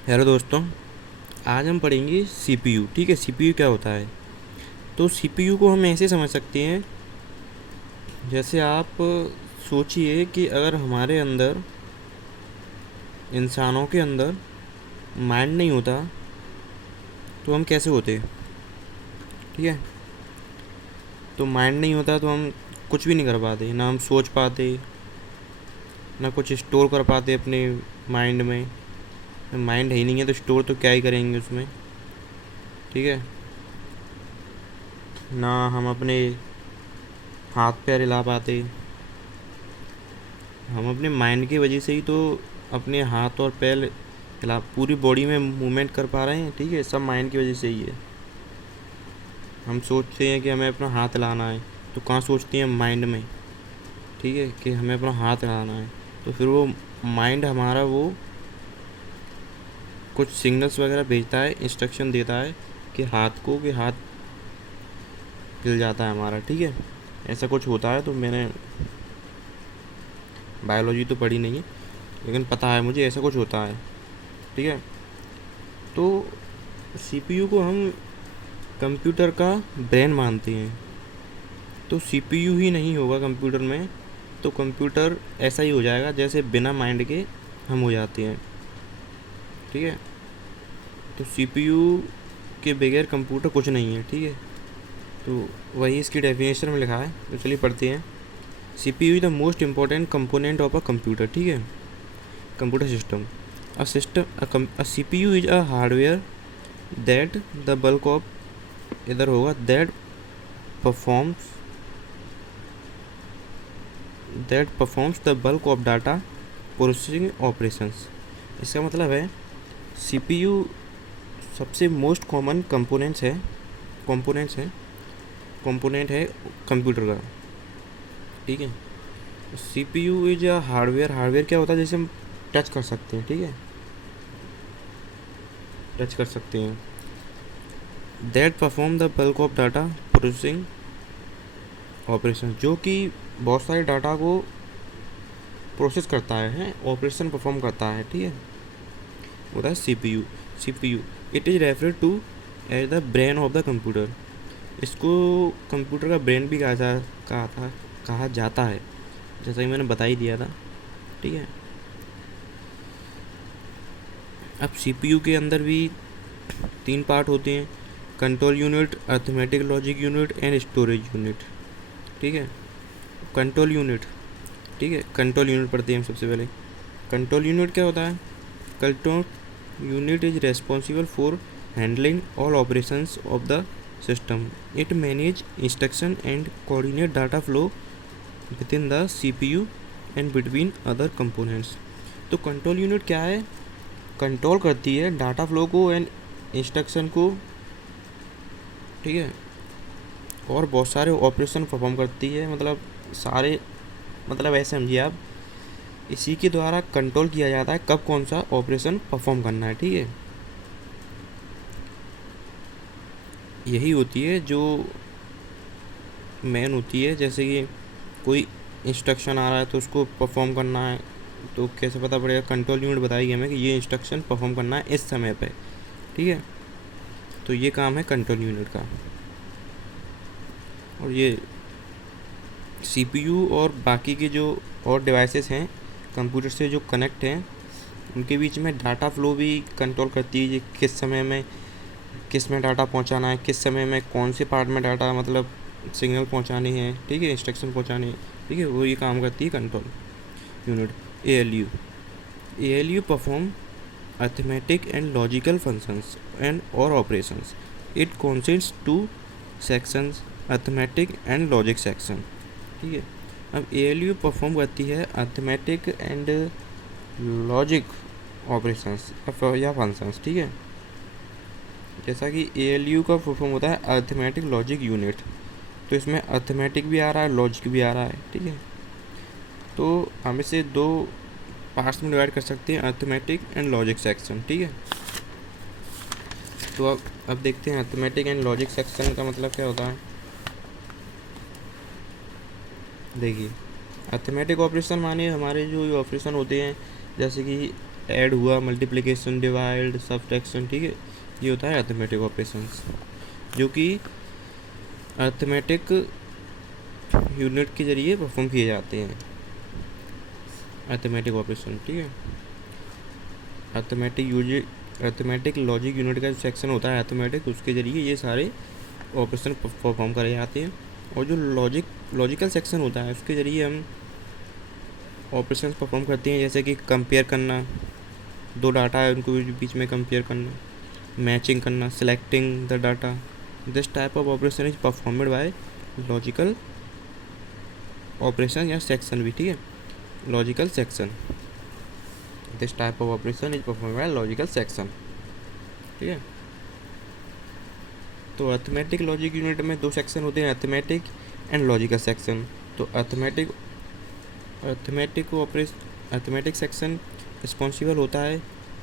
Hello दोस्तों। आज हम पढ़ेंगे सीपीयू। ठीक है, सीपीयू क्या होता है। तो सीपीयू को हम ऐसे समझ सकते हैं, जैसे आप सोचिए कि अगर हमारे अंदर, इंसानों के अंदर माइंड नहीं होता तो हम कैसे होते। ठीक है, तो माइंड नहीं होता तो हम कुछ भी नहीं कर पाते, ना हम सोच पाते, ना कुछ स्टोर कर पाते अपने माइंड में। माइंड है ही नहीं है तो स्टोर तो क्या ही करेंगे उसमें। ठीक है, ना हम अपने हाथ पैर हिला पाते। हम अपने माइंड की वजह से ही तो अपने हाथ और पैर हिला, पूरी बॉडी में मूवमेंट कर पा रहे हैं। ठीक है, सब माइंड की वजह से ही है। हम सोचते हैं कि हमें अपना हाथ हिलाना है, तो कहाँ सोचते हैं, माइंड में। ठीक है, कि हमें अपना हाथ हिलाना है, तो फिर वो माइंड हमारा वो कुछ सिग्नल्स वगैरह भेजता है, इंस्ट्रक्शन देता है कि हाथ को, कि हाथ हिल जाता है हमारा। ठीक है, ऐसा कुछ होता है। तो मैंने बायोलॉजी तो पढ़ी नहीं है, लेकिन पता है मुझे ऐसा कुछ होता है। ठीक है, तो सीपीयू को हम कंप्यूटर का ब्रेन मानते हैं। तो सीपीयू ही नहीं होगा कंप्यूटर में, तो कंप्यूटर ऐसा ही हो जाएगा जैसे बिना माइंड के हम हो जाते हैं। ठीक है, तो सीपीयू के बगैर कंप्यूटर कुछ नहीं है। ठीक है, तो वही इसकी डेफिनेशन में लिखा है, तो चलिए पढ़ते हैं। CPU is the most important component of a computer. ठीक है, computer system. A CPU is a hardware that the bulk of, इधर होगा that performs the bulk of data processing operations. इसका मतलब है सीपीयू सबसे मोस्ट कॉमन कंपोनेंट है computer का। ठीक है, सीपीयू इज अ हार्डवेयर क्या होता है, जैसे हम टच कर सकते हैं। ठीक है, टच कर सकते हैं। That perform the bulk of data processing operation, जो कि बहुत सारे डाटा को प्रोसेस करता है, ऑपरेशन परफॉर्म करता है। ठीक है, होता है CPU. It is refer to as the brain of the computer. इसको कंप्यूटर का ब्रेन भी कहा जाता है, जैसा कि मैंने बता ही दिया था। ठीक है, अब सीपीयू के अंदर भी तीन पार्ट होते हैं: control unit, arithmetic logic unit and storage unit. ठीक है, कंट्रोल यूनिट। ठीक है, कंट्रोल यूनिट पढ़ते हैं हम सबसे पहले। कंट्रोल यूनिट क्या होता है? Control unit is responsible for handling all operations of the system. It manage instruction and coordinate data flow with in the CPU and between other components. तो कंट्रोल यूनिट क्या है? कंट्रोल करती है data flow को and instruction को। ठीक है, और बहुत सारे ऑपरेशन परफॉर्म करती है, मतलब सारे, मतलब ऐसे समझिए आप, इसी के द्वारा कंट्रोल किया जाता है कब कौन सा ऑपरेशन परफॉर्म करना है। ठीक है, यही होती है जो मेन होती है। जैसे कि कोई इंस्ट्रक्शन आ रहा है तो उसको परफॉर्म करना है, तो कैसे पता पड़ेगा? कंट्रोल यूनिट बताएगी हमें कि ये इंस्ट्रक्शन परफॉर्म करना है इस समय पे। ठीक है, तो ये काम है कंट्रोल यूनिट का। और ये सीपीयू और बाकी के जो और डिवाइसेस हैं कंप्यूटर से जो कनेक्ट हैं, उनके बीच में डाटा फ्लो भी कंट्रोल करती है। ये किस समय में किस में डाटा पहुंचाना है, किस समय में कौन से पार्ट में डाटा, मतलब सिग्नल पहुंचानी है। ठीक है, इंस्ट्रक्शन पहुंचानी है। ठीक है, वो ये काम करती है control unit. ALU perform arithmetic and logical functions and और operations. It consist two sections, arithmetic and logic section. ठीक है, अब एएलयू परफॉर्म करती है अर्थमेटिक एंड लॉजिक ऑपरेशंस या फंक्शंस। ठीक है, जैसा कि एएलयू का परफॉर्म होता है अर्थमेटिक लॉजिक यूनिट, तो इसमें अर्थमेटिक भी आ रहा है, लॉजिक भी आ रहा है। ठीक है, तो हम इसे दो पार्ट्स में डिवाइड कर सकते हैं, अर्थमेटिक एंड लॉजिक सेक्शन। ठीक है, तो अब देखते हैं अर्थमेटिक एंड लॉजिक सेक्शन का मतलब क्या होता है। देखिए, अर्थमेटिक ऑपरेशन माने हमारे जो ऑपरेशन होते हैं, जैसे कि ऐड हुआ, मल्टीप्लिकेशन, डिवाइड, सब्ट्रैक्शन, ठीक है, ये होता है अर्थमेटिक ऑपरेशंस, जो कि अर्थमेटिक यूनिट के जरिए परफॉर्म किए जाते हैं, अर्थमेटिक ऑपरेशन, ठीक है। अर्थमेटिक लॉजिक यूनिट का जो सेक्शन होता है अर्थमेटिक, उसके जरिए ये सारे ऑपरेशन परफॉर्म करे जाते हैं। और जो लॉजिकल सेक्शन होता है उसके ज़रिए हम ऑपरेशंस परफॉर्म करते हैं, जैसे कि कंपेयर करना, दो डाटा है उनको बीच में कंपेयर करना, मैचिंग करना, selecting the data. This type of operation is performed by logical operation या सेक्शन भी, ठीक है, logical section. This type of operation is performed by logical section, ठीक है। तो अर्थमेटिक लॉजिक यूनिट में दो सेक्शन होते हैं, अर्थमेटिक एंड लॉजिकल सेक्शन। तो अर्थमेटिक सेक्शन रिस्पॉन्सिबल होता है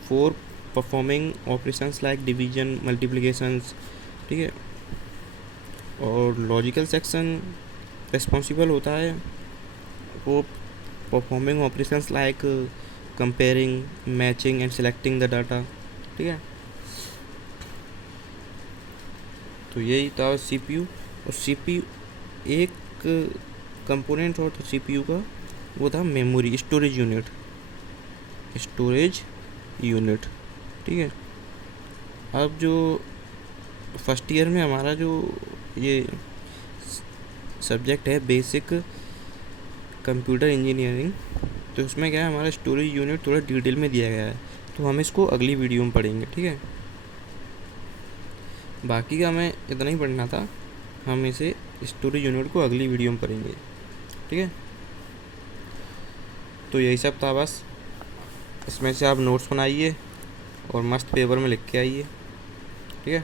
for performing operations like division, multiplications, ठीक है। और लॉजिकल सेक्शन रिस्पॉन्सिबल होता है for performing operations like comparing, matching and selecting the data, ठीक है। तो यही था CPU। और CPU एक कंपोनेंट और था CPU का, वो था मेमोरी, स्टोरेज यूनिट, ठीक है। अब जो फर्स्ट ईयर में हमारा जो ये सब्जेक्ट है बेसिक कंप्यूटर इंजीनियरिंग, तो उसमें क्या है, हमारा स्टोरेज यूनिट थोड़ा डिटेल में दिया गया है, तो हम इसको अगली वीडियो में पढ़ेंगे, ठीक है। बाकी का हमें इतना ही पढ़ना था, हम इसे स्टोरेज यूनिट को अगली वीडियो में पढ़ेंगे, ठीक है। तो यही सब था बस, इसमें से आप नोट्स बनाइए और मस्त पेपर में लिख के आइए, ठीक है।